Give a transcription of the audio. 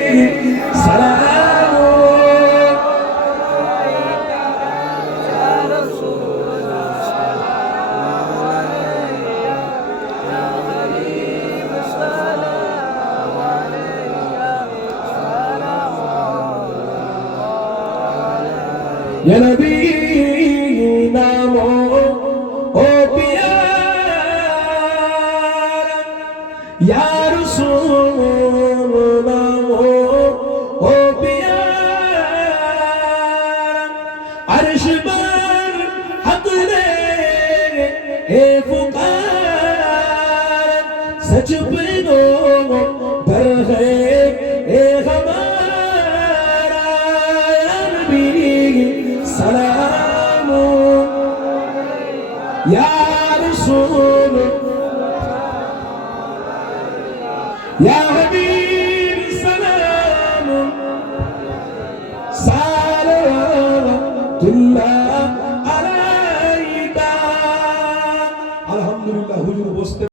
Ya Nabi namo o प्यारा Ya Rasul namo o प्यारा अर्श पर हक दे ए पुकार सच पे दो पर है ए हमारा या नबी सलाम या रसूल या हबीब सलाम सालातुल्लाह अलैका। আলহামদুলিল্লাহ হুজুর বসতে